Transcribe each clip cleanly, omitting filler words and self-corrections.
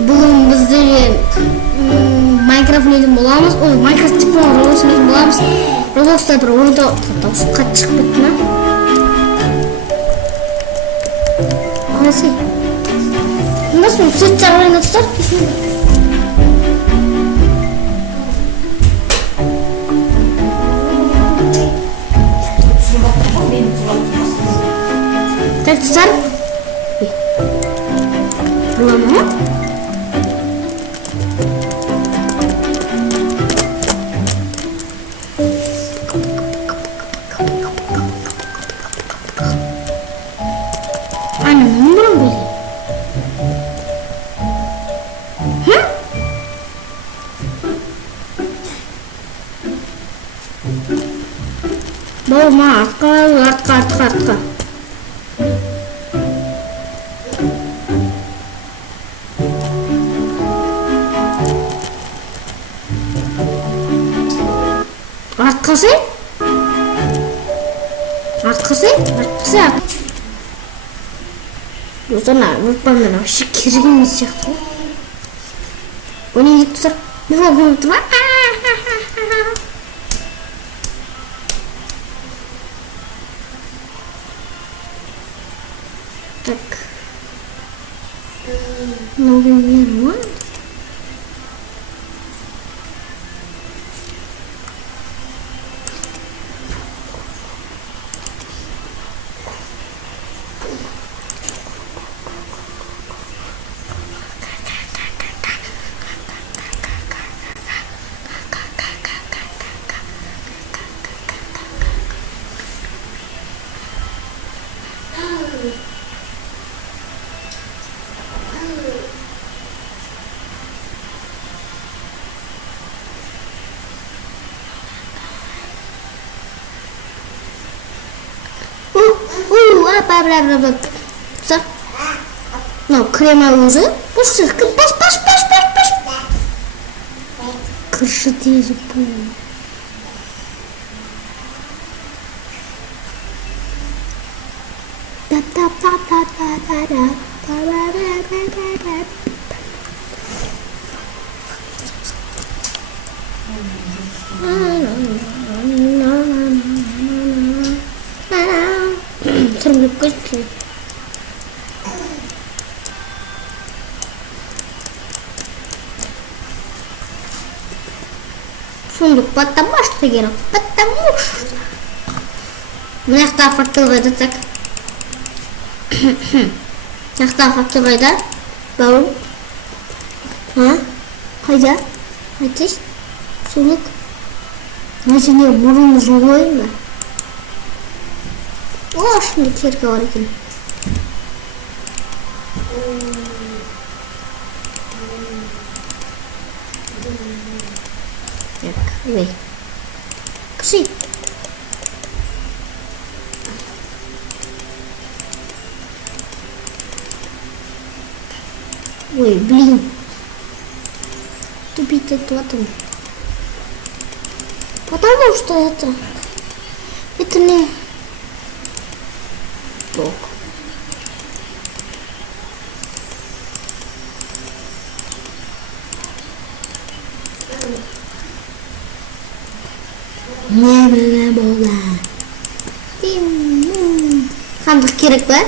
Bugün bizde Minecraft oynayalım bulamız. O Minecraft tipi Roblox oynayalım bulamız. Roblox'ta bir oyunda kaç çıkıp bitti mi? Nasıl? Nasıl? Süt çarpıyla tutar ki? Tek tutar. Bulamam. Annem bunu biliyor. Hı? Bama, artka. Arkası. Yozana, unutmam şu kirgimiz çıktı. Onu yıktır. Bir bak unutma. Tak. Ne oluyor? Bak. No, krema уже. Баш. Крышит язык. Сундук, потому что я потому что мне стало фактурой так. Я стала фактурой, да? Бау. А? Хайда? Айтыш? Сундук. Значит, не бурун жилой ма? О, шундай терка бар екен. Ой, кши. Ой, блин. Тупить это потом. Потому что это не блок. Не было. Қандық керек па?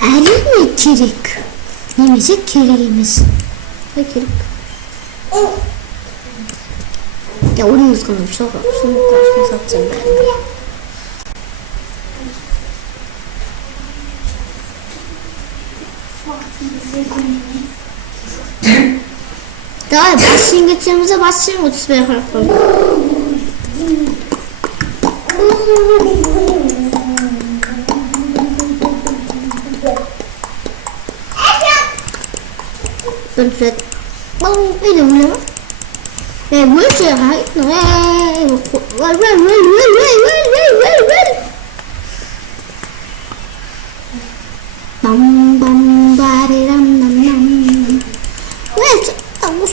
Әрине керек. Немесе керек емес. Қай керек? Я ойныңыз қандай шоға. Соны қашына сатсам бәрін. Давай бассейн кетсеміз, бассейн өтіспей қарап қойып. Perfect. Bông cái đường nữa. Nè mới chưa hãy bông ba đi năm. Nè,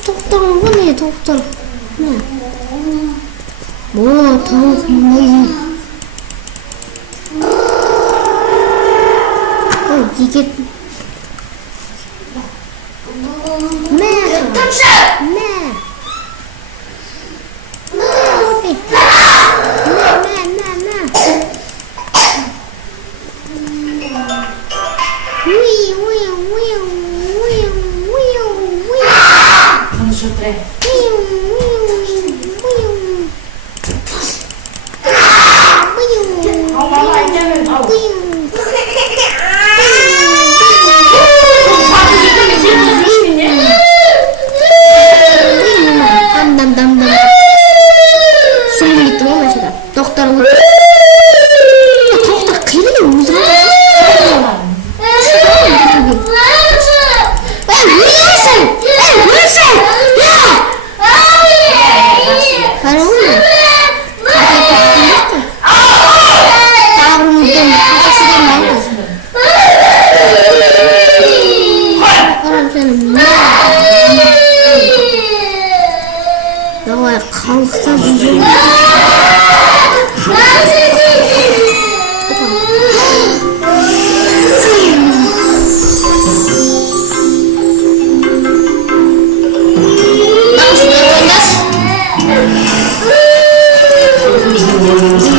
doktor bu ne doktor? Ne? Bu Tavuk mu? Yigit. Ne? Ne?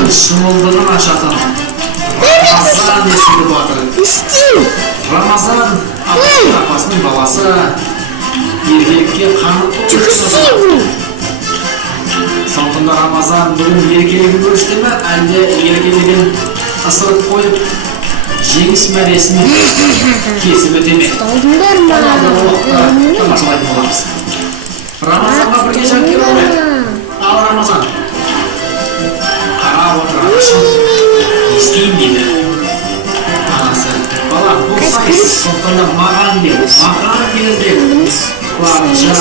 Шымылдығын ашатын Рамазан есімді батыр. Рамазан апасының баласы еркелікке қаны тоқ. Сондықтан Рамазан бүгін еркелігін көрсете ме, әлде еркелігін ысырып қойып, жеңіс мәресін кесіп өте ме? Тамашалайтын боламыз. Рамазанға бірге жанкер болайық. Ал Рамазан. Қарап отырған не істейін дейді. Анасы, бала, бұл сайыс, сондықтан маған бер деп. Құлағын жа.